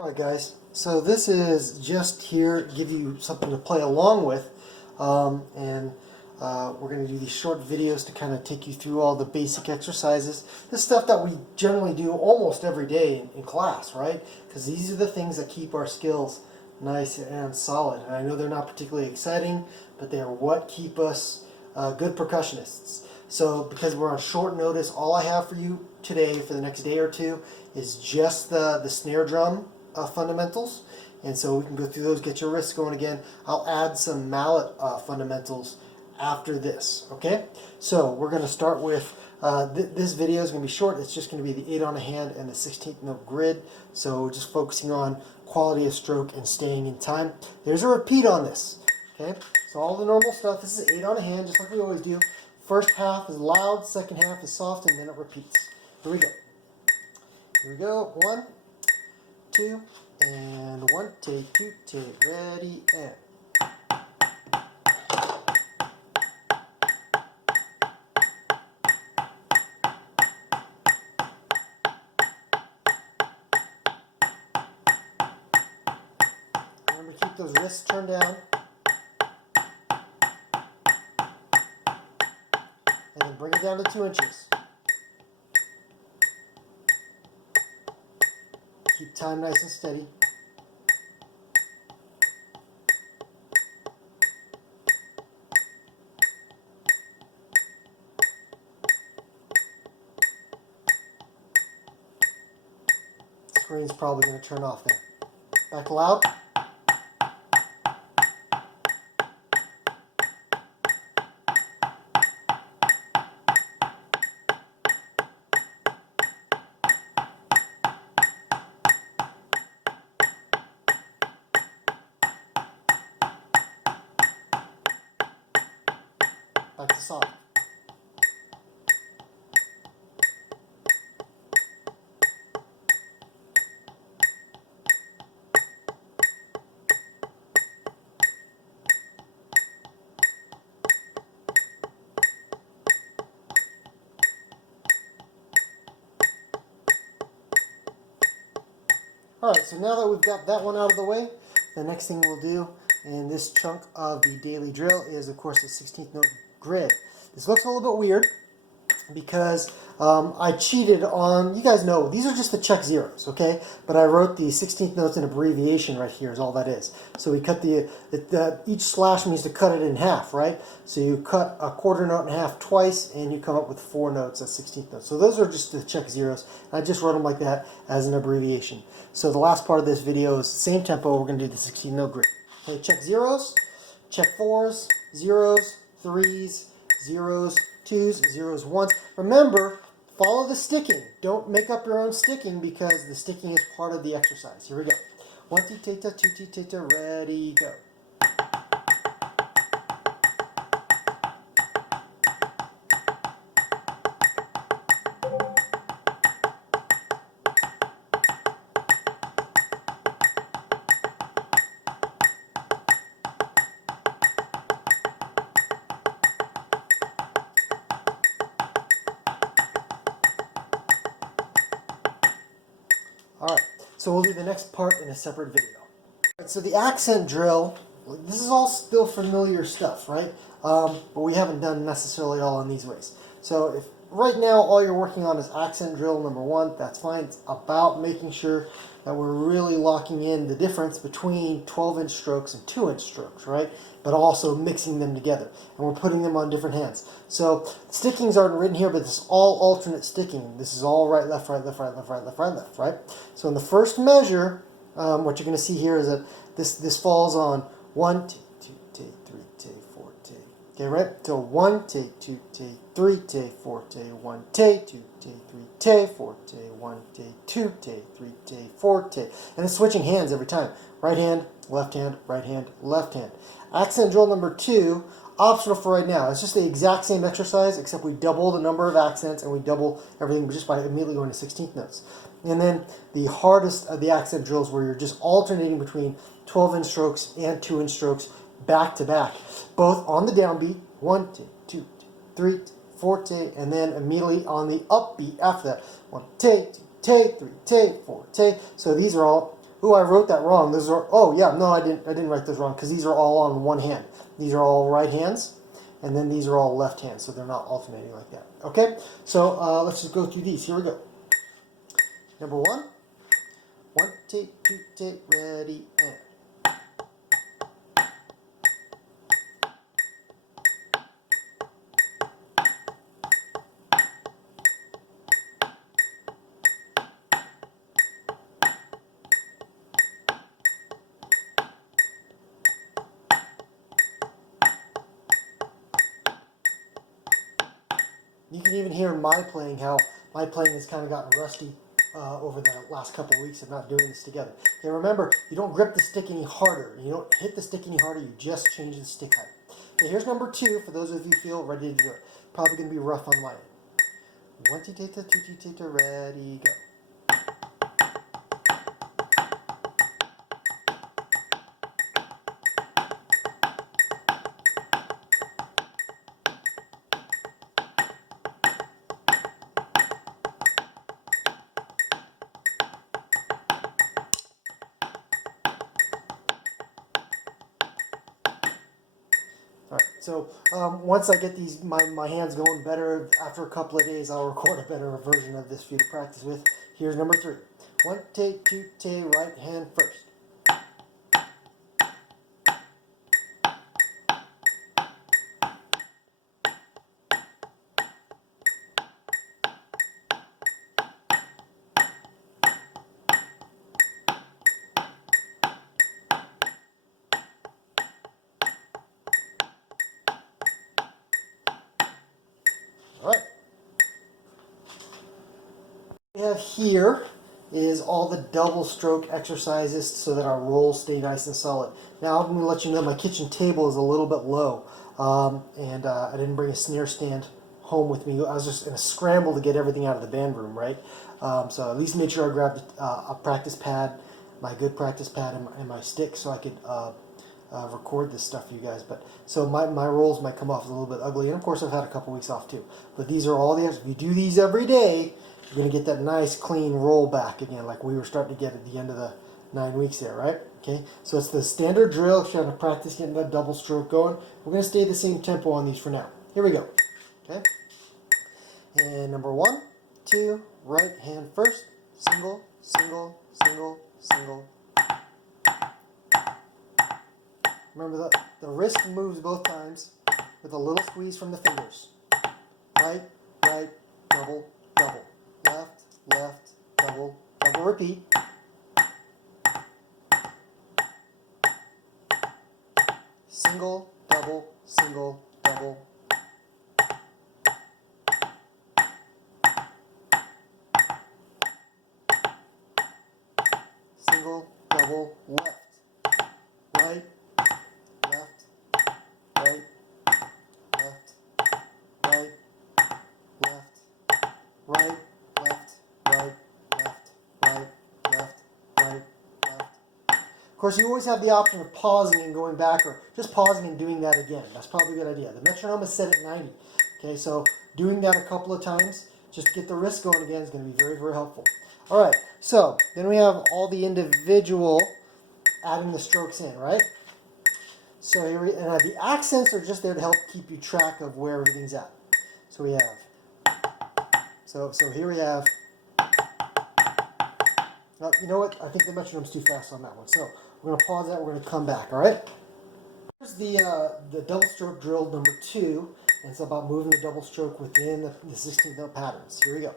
Alright guys, so this is just here to give you something to play along with, and we're going to do these short videos to kind of take you through all the basic exercises. This stuff that we generally do almost every day in class, right? Because these are the things that keep our skills nice and solid. And I know they're not particularly exciting, but they are what keep us good percussionists. So because we're on short notice, all I have for you today for the next day or two is just the snare drum fundamentals, and so we can go through those, get your wrists going again. I'll add some mallet fundamentals after this, okay? So we're going to start with, this video is going to be short. It's just going to be the 8 on a hand and the 16th note grid, so just focusing on quality of stroke and staying in time. There's a repeat on this, okay? So all the normal stuff, this is 8 on a hand, just like we always do. First half is loud, second half is soft, and then it repeats. Here we go. Here we go. 1, 2, and 1, take 2, take, ready, and. Remember, keep those wrists turned down. And then bring it down to 2 inches. Keep time nice and steady. Screen's probably going to turn off there. Back loud. Back to soft. Alright, so now that we've got that one out of the way, the next thing we'll do in this chunk of the daily drill is, of course, the 16th note grid. This looks a little bit weird because I cheated on, you guys know, these are just the check zeros, okay? But I wrote the 16th notes in abbreviation right here is all that is. So we cut each slash means to cut it in half, right? So you cut a quarter note in half twice and you come up with 4 notes at 16th notes. So those are just the check zeros. I just wrote them like that as an abbreviation. So the last part of this video is the same tempo. We're going to do the 16th note grid. Okay, check zeros, check 4s, zeros, 3s, zeros, 2s, zeros, 1s. Remember, follow the sticking. Don't make up your own sticking because the sticking is part of the exercise. Here we go. 1 t teta, 2 t teta, ready, go. Alright, so we'll do the next part in a separate video. Alright, so the accent drill, this is all still familiar stuff, right? But we haven't done necessarily all in these ways. So if right now all you're working on is accent drill number 1, that's fine. It's about making sure that we're really locking in the difference between 12-inch strokes and 2-inch strokes, right? But also mixing them together. And we're putting them on different hands. So stickings aren't written here, but this is all alternate sticking. This is all right, left, right, left, right, left, right, left, right, left, right? So in the first measure, what you're going to see here is that this falls on 1, take, 2, take, 3, take, 4, take. Okay, right? So 1, take, 2, take, 3, take, 4, take, 1, take, 2, take, 3, take, 4, take, 1, take, 2, take, 3, take, 4, take. And it's switching hands every time. Right hand, left hand, right hand, left hand. Accent drill number 2, optional for right now. It's just the exact same exercise, except we double the number of accents and we double everything just by immediately going to 16th notes. And then the hardest of the accent drills where you're just alternating between 12-inch strokes and 2-inch strokes back to back, both on the downbeat, 1, take, 2, take, 3, take, 4, take, and then immediately on the upbeat after that, 1, take, 2, take, 3, take, 4, take. So these are all Ooh, I wrote that wrong. Those are, oh yeah, no, I didn't write those wrong because these are all on one hand. These are all right hands, and then these are all left hands, so they're not alternating like that. Okay, so let's just go through these. Here we go. Number one, one take, two take, ready, and. You can even hear my playing how my playing has kind of gotten rusty over the last couple of weeks of not doing this together. Okay, remember, you don't grip the stick any harder. You don't hit the stick any harder. You just change the stick height. Okay, here's number two for those of you who feel ready to do it. Probably going to be rough on my end. One, two, tita, two, tita, ready, go. Alright, so once I get these my hands going better, after a couple of days, I'll record a better version of this for you to practice with. Here's number three. One, take, two, take, right hand first. Alright. What we have here is all the double stroke exercises so that our rolls stay nice and solid. Now I'm going to let you know my kitchen table is a little bit low, and I didn't bring a snare stand home with me. I was just in a scramble to get everything out of the band room, right? So at least made sure I grabbed a practice pad, my good practice pad, and my stick so I could record this stuff for you guys. But so my rolls might come off a little bit ugly, and of course I've had a couple weeks off too. But these are all the, if you do these every day, you're going to get that nice clean roll back again, like we were starting to get at the end of the 9 weeks there, right? Okay, so it's the standard drill. If you're trying to practice getting that double stroke going, we're going to stay the same tempo on these for now. Here we go. Okay, and number one, two, right hand first, single, single, single, single. Remember the wrist moves both times with a little squeeze from the fingers. Right, right, double, double. Left, left, double, double, repeat. Single, double, single, double. Single, double, left. Right, left, right, left, right, left, right, left, right, left, right, left, right, left. Of course, you always have the option of pausing and going back, or just pausing and doing that again. That's probably a good idea. The metronome is set at 90. Okay, so doing that a couple of times just to get the wrist going again is going to be very, very helpful. All right, so then we have all the individual adding the strokes in, right? So here we, and the accents are just there to help keep you track of where everything's at. So we have, so here we have, you know what, I think the metronome's too fast on that one. So we're going to pause that, we're going to come back, all right? Here's the double stroke drill number 2, and it's about moving the double stroke within the 16th note patterns. Here we go.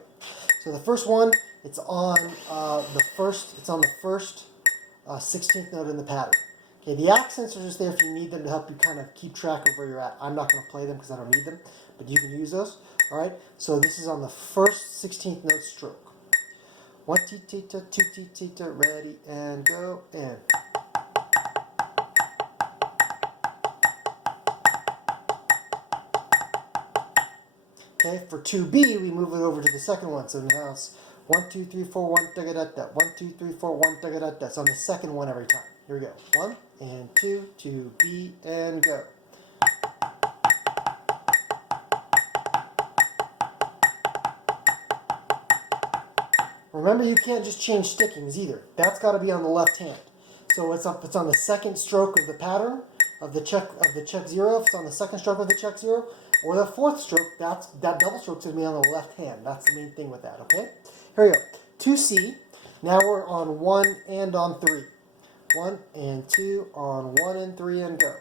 So the first one, it's on the first 16th note in the pattern. Okay, the accents are just there if you need them to help you kind of keep track of where you're at. I'm not going to play them because I don't need them, but you can use those. All right, so this is on the first 16th note stroke. 1 tita, 2 tita, ready and go, and. Okay, for 2B, we move it over to the second one. So now it's 1, 2, 3, 4, 1, da da da. 1, 2, 3, 4, 1, da da da. It's on the second one every time. Here we go. 1 and 2, 2B, and go. Remember, you can't just change stickings either. That's got to be on the left hand. So it's on the second stroke of the pattern of the check zero. If it's on the second stroke of the check zero, or the fourth stroke, that double stroke's gonna be on the left hand. That's the main thing with that. Okay. Here we go. 2C. Now we're on 1 and on 3. 1 and 2 on 1 and 3 and go.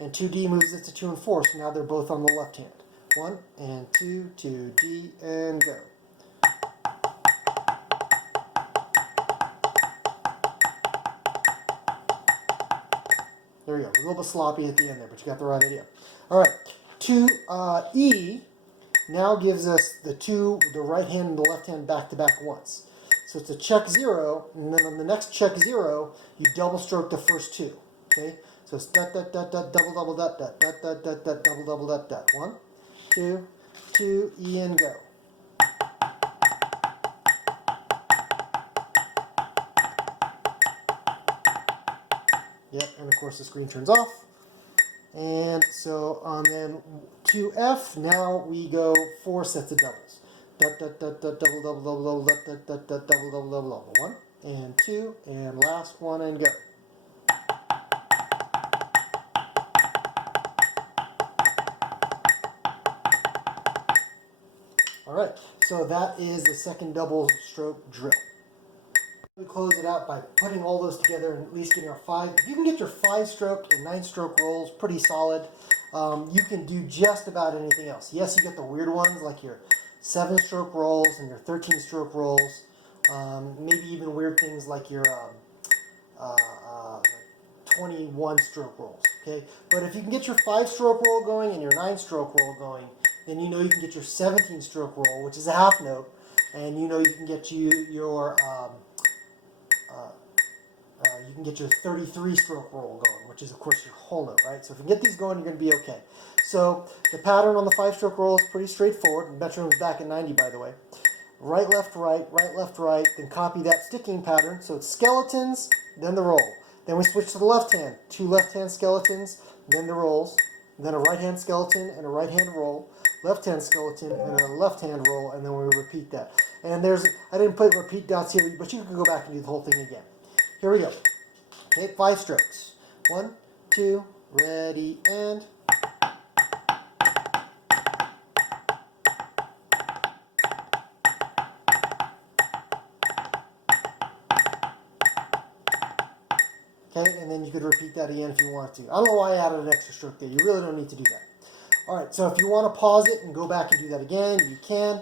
And 2D moves it to 2 and 4, so now they're both on the left hand. 1 and 2, 2D, and go. There we go. A little bit sloppy at the end there, but you got the right idea. All right. 2E now gives us the right hand and the left hand back to back once. So it's a check 0, and then on the next check 0, you double stroke the first 2. Okay. So it's dot dot dot dot double double dot dot dot dot dot dot double double dot dot. 1, 2, 2, E and go. Yep, and of course the screen turns off. And so on then 2F, now we go 4 sets of doubles. Dot dot dot dot double double double double dot dot dot dot double double double double. 1 and 2 and last one and go. Alright, so that is the second double stroke drill. We close it out by putting all those together and at least getting our 5. If you can get your 5-stroke and 9-stroke rolls pretty solid, you can do just about anything else. Yes, you get the weird ones like your 7-stroke rolls and your 13-stroke rolls, maybe even weird things like your 21-stroke rolls. Okay, but if you can get your 5-stroke roll going and your 9-stroke roll going, then you know you can get your 17-stroke roll, which is a half note, and you know you can get your 33-stroke roll going, which is of course your whole note, right? So if you get these going, you're going to be okay. So the pattern on the 5-stroke roll is pretty straightforward. Metronome's back at 90, by the way. Right, left, right, right, left, right. Then copy that sticking pattern. So it's skeletons, then the roll. Then we switch to the left hand. 2 left-hand skeletons, then the rolls. Then a right-hand skeleton and a right-hand roll. Left-hand skeleton and a left-hand roll, and then we repeat that. And I didn't put repeat dots here, but you can go back and do the whole thing again. Here we go. Okay, 5 strokes. 1, 2, ready, and... Okay, and then you could repeat that again if you want to. I don't know why I added an extra stroke there. You really don't need to do that. Alright, so if you want to pause it and go back and do that again, you can.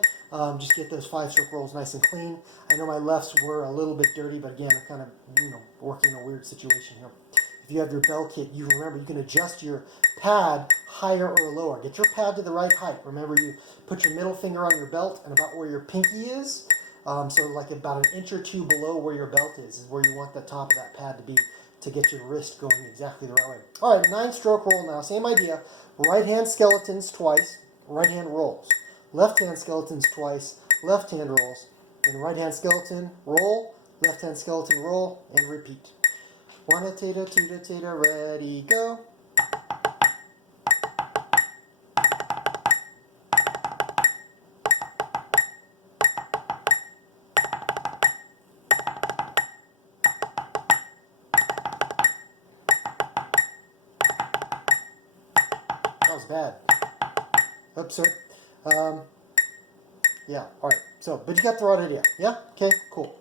Just get those 5-stroke rolls nice and clean. I know my lefts were a little bit dirty, but again, I'm kind of, working in a weird situation here. If you have your bell kit, you can adjust your pad higher or lower. Get your pad to the right height. Remember, you put your middle finger on your belt and about where your pinky is. So like about an inch or 2 below where your belt is where you want the top of that pad to be to get your wrist going exactly the right way. All right, 9-stroke roll now. Same idea. Right hand skeletons twice, right hand rolls. Left hand skeletons twice, left hand rolls. Then right hand skeleton, roll, left hand skeleton, roll, and repeat. 1-a-tata, 2-a-tata, ready, go. That was bad. Oops, sorry. Yeah, alright. So, but you got the right idea. Yeah? Okay, cool.